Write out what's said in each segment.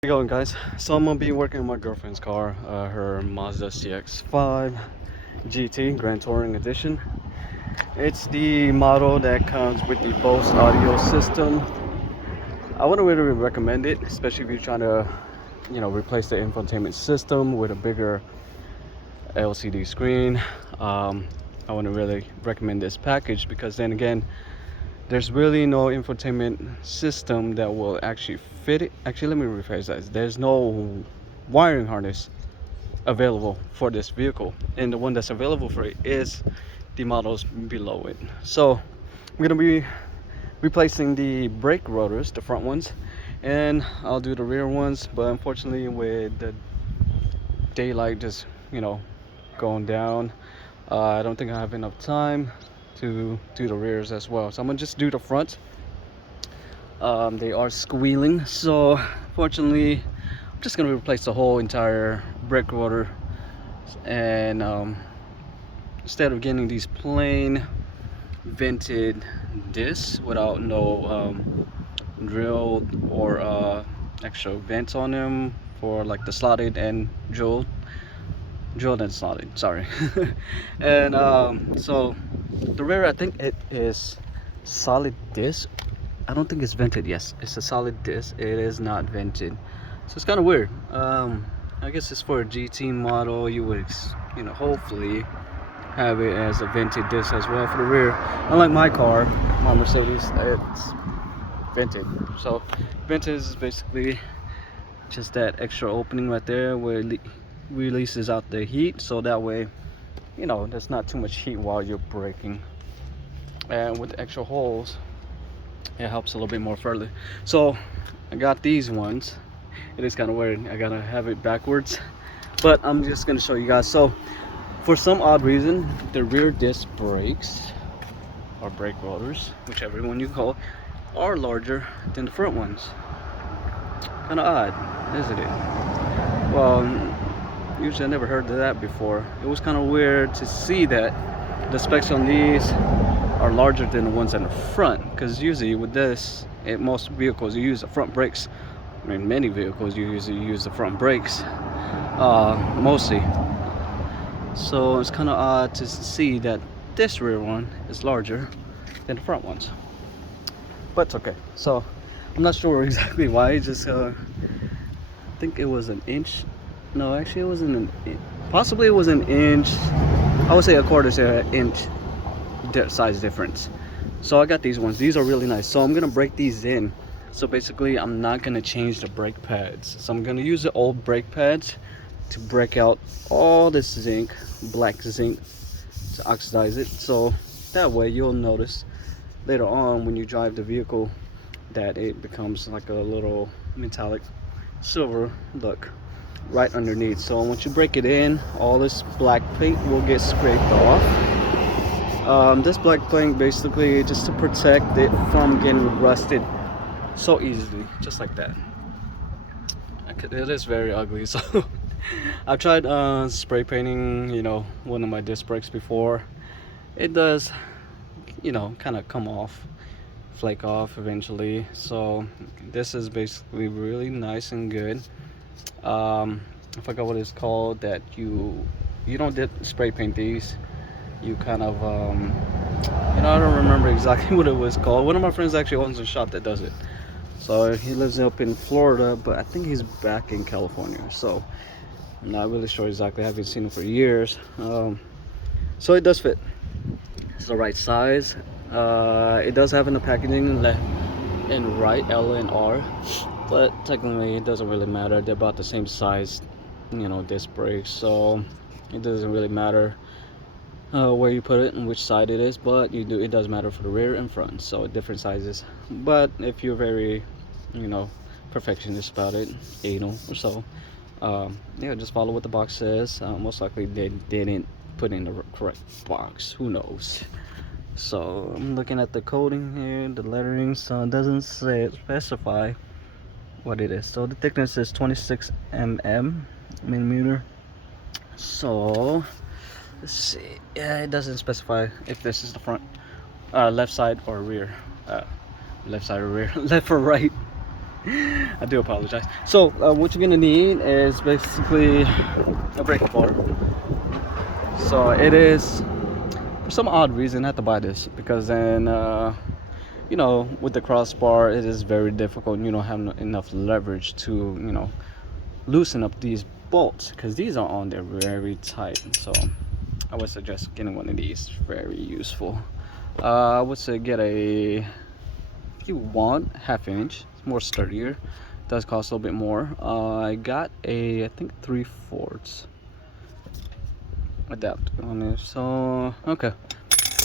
How's it going, guys? So I'm gonna be working on my girlfriend's car, her Mazda CX-5 GT Grand Touring Edition. It's the model that comes with the Bose audio system. I wouldn't really recommend it, especially if you're trying to, replace the infotainment system with a bigger LCD screen. I wouldn't really recommend this package because then again, there's really no infotainment system that will actually fit it. Actually, let me rephrase that. There's no wiring harness available for this vehicle, and the one that's available for it is the models below it. So I'm gonna be replacing the brake rotors, the front ones, and I'll do the rear ones. But unfortunately, with the daylight just going down, I don't think I have enough time to do the rears as well. So I'm gonna just do the front. They are squealing, so fortunately I'm just gonna replace the whole entire brake rotor, and instead of getting these plain vented discs without no drilled or extra vents on them for like the slotted and drilled and slotted, sorry. And so the rear, I think it is solid disc. I don't think it's vented. Yes, it's a solid disc. It is not vented, so it's kind of weird. I guess it's for a GT model. You would hopefully have it as a vented disc as well for the rear. Unlike my car, my Mercedes, it's vented. So vented is basically just that extra opening right there where it releases out the heat, so that way there's not too much heat while you're braking. And with the extra holes, it helps a little bit more further. So I got these ones. It is kind of weird, I gotta have it backwards, but I'm just gonna show you guys. So for some odd reason, the rear disc brakes or brake rotors, whichever one you call it, are larger than the front ones. Kind of odd, isn't it? Well, usually I never heard of that before. It was kind of weird to see that the specs on these are larger than the ones in the front, because usually with this, in most vehicles you use the front brakes. I mean, many vehicles you usually use the front brakes mostly. So it's kind of odd to see that this rear one is larger than the front ones, but it's okay. So I'm not sure exactly why. It's just I think it was an inch. No, actually it wasn't possibly it was an inch. I would say a quarter to an inch size difference. So I got these ones. These are really nice. So I'm gonna break these in. So basically I'm not gonna change the brake pads. So I'm gonna use the old brake pads to break out all this zinc, black zinc, to oxidize it. So that way you'll notice later on when you drive the vehicle that it becomes like a little metallic silver look right underneath. So once you break it in, all this black paint will get scraped off. This black paint basically just to protect it from getting rusted so easily, just like that. It is very ugly. So I've tried spray painting one of my disc brakes before. It does kind of come off, flake off eventually. So this is basically really nice and good. I forgot what it's called, that you don't spray paint these. You kind of I don't remember exactly what it was called. One of my friends actually owns a shop that does it. So he lives up in Florida, but I think he's back in California, so I'm not really sure exactly. I haven't seen him for years. So it does fit. It's the right size. It does have in the packaging left and right, L and R, but technically it doesn't really matter. They're about the same size disc brakes, so it doesn't really matter where you put it and which side it is. But it does matter for the rear and front, so different sizes. But if you're very perfectionist about it, anal or so, yeah, just follow what the box says. Most likely they didn't put in the correct box, who knows. So I'm looking at the coding here, the lettering, so it doesn't specify what it is. So the thickness is 26 millimeter. So let's see. Yeah, it doesn't specify if this is the front, left side or rear, left side or rear, left or right. I do apologize. So what you're gonna need is basically a brake bar. So it is, for some odd reason, I had to buy this because then you know, with the crossbar it is very difficult. You don't have enough leverage to, you know, loosen up these bolts because these are on there very tight. So I would suggest getting one of these. Very useful. I would say get a, if you want, 1/2 inch. It's more sturdier. It does cost a little bit more. I got a, I think 3/4 adapter on there. So okay,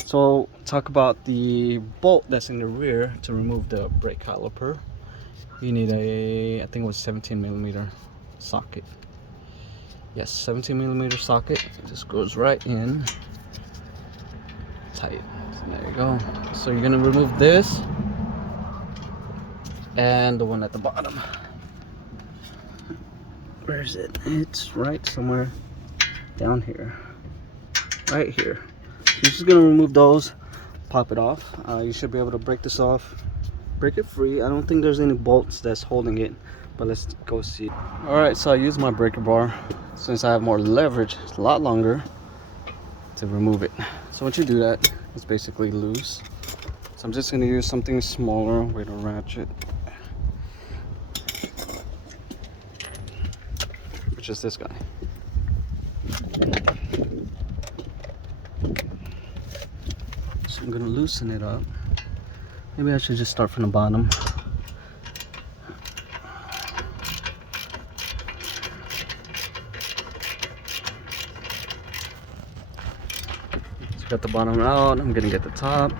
so talk about the bolt that's in the rear to remove the brake caliper. You need a, I think it was 17mm socket. Yes, 17mm socket. It just goes right in tight. So there you go. So you're gonna remove this and the one at the bottom. Where is it? It's right somewhere down here, right here. So you're just gonna remove those, pop it off. You should be able to break this off, break it free. I don't think there's any bolts that's holding it, but let's go see. All right, so I use my breaker bar. Since I have more leverage, it's a lot longer to remove it. So once you do that, it's basically loose. So I'm just gonna use something smaller with a ratchet, which is this guy. So I'm gonna loosen it up. Maybe I should just start from the bottom. So got the bottom out, I'm gonna get the top.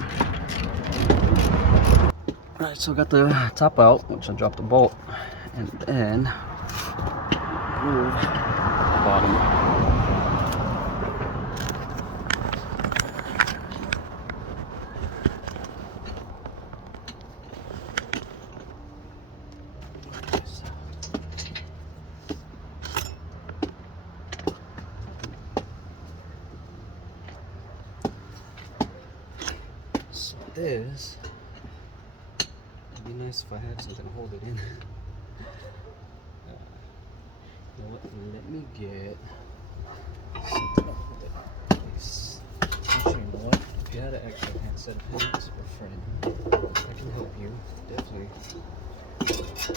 Alright, so I got the top out, which I dropped the bolt, and then move the bottom. So this, it'd be nice if I had something to hold it in. You know what? Let me get something to hold it. Please. Actually, you know what? If you had an extra hand set of hands or friend, I can help you. Definitely.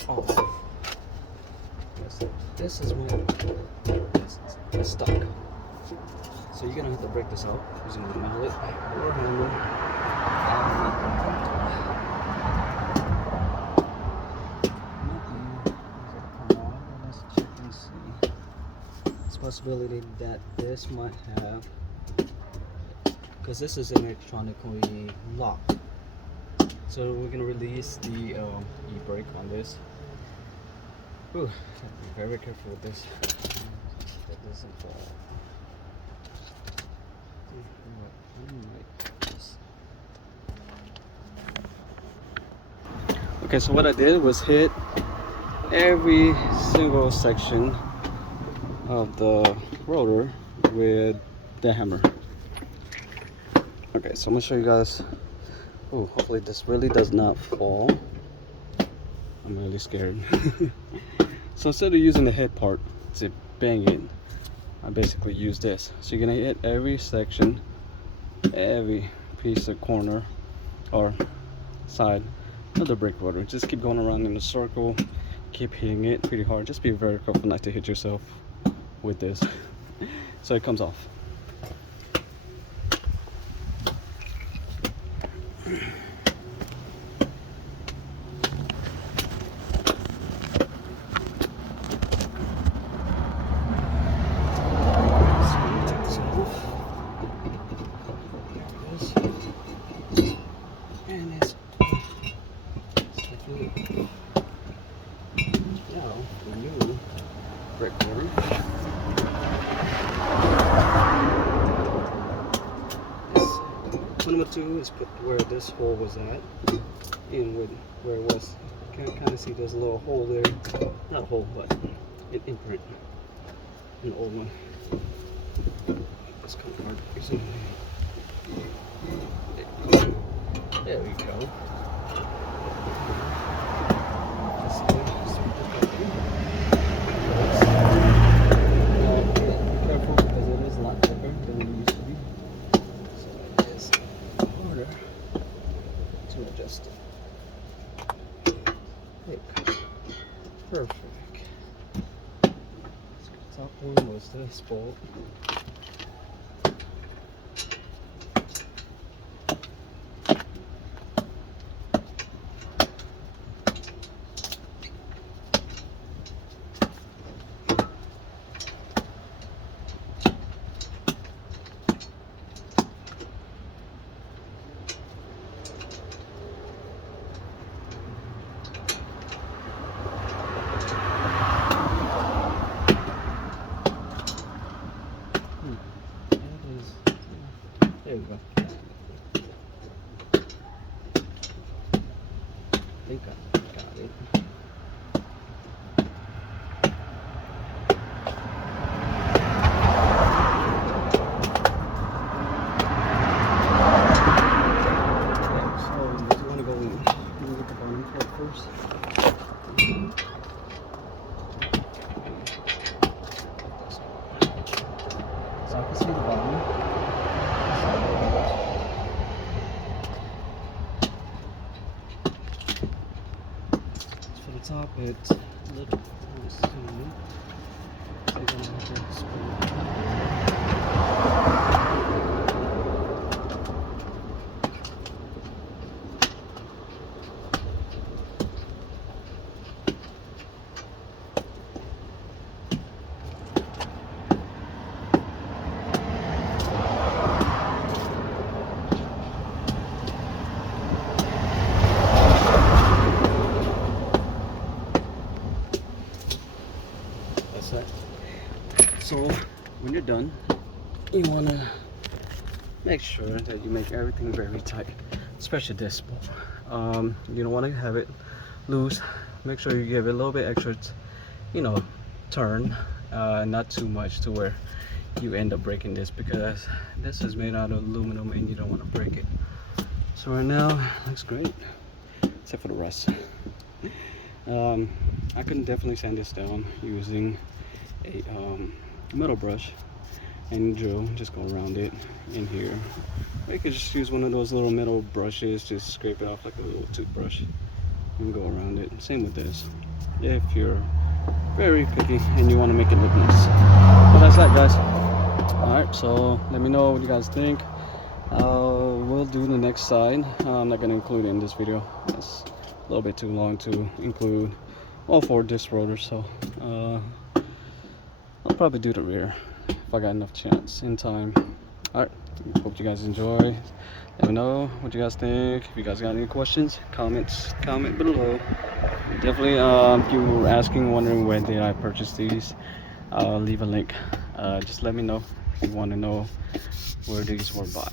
Oh, this is when it's stuck. So you're gonna have to break this out using the mallet or hammer. Let's check and see. It's a possibility that this might have, because this is electronically locked. So we're gonna release the e-brake on this. Ooh, gotta be very careful with this. That doesn't fall. Okay, so what I did was hit every single section of the rotor with the hammer. Okay, so I'm gonna show you guys. Oh, hopefully this really does not fall. I'm really scared. So instead of using the head part to bang it, I basically use this. So you're gonna hit every section, every piece of corner or side of the brake rotor. Just keep going around in a circle, keep hitting it pretty hard. Just be very careful not to hit yourself with this. So it comes off. Number two is put where this hole was at, in with where it was. You can kind of see there's a little hole there. Not a hole, but an imprint. An old one. It's kind of hard to zoom in. There we go. careful because it is a lot thicker than it used to be. So it is harder to adjust it. Perfect. Top one was this bolt. There we go. I think I got it. Okay, so you just want to go in. You look at the bottom part first. So I can see the bottom. For the top, it's a little soon. So you're gonna have to screw. So when you're done, you want to make sure that you make everything very tight, especially this bolt. You don't want to have it loose. Make sure you give it a little bit extra, turn, not too much to where you end up breaking this, because this is made out of aluminum and you don't want to break it. So right now, looks great, except for the rust. I can definitely sand this down using a metal brush and drill, just go around it in here. Or you could just use one of those little metal brushes, just scrape it off like a little toothbrush and go around it. Same with this, if you're very picky and you want to make it look nice. But that's that, guys. Alright, so let me know what you guys think. We'll do the next side. I'm not going to include it in this video. It's a little bit too long to include all 4 disc rotors, so I'll probably do the rear if I got enough chance in time. Alright, hope you guys enjoy. Let me know what you guys think. If you guys got any questions, comment below. Definitely, if you were wondering when did I purchase these, I'll leave a link. Just let me know if you want to know where these were bought.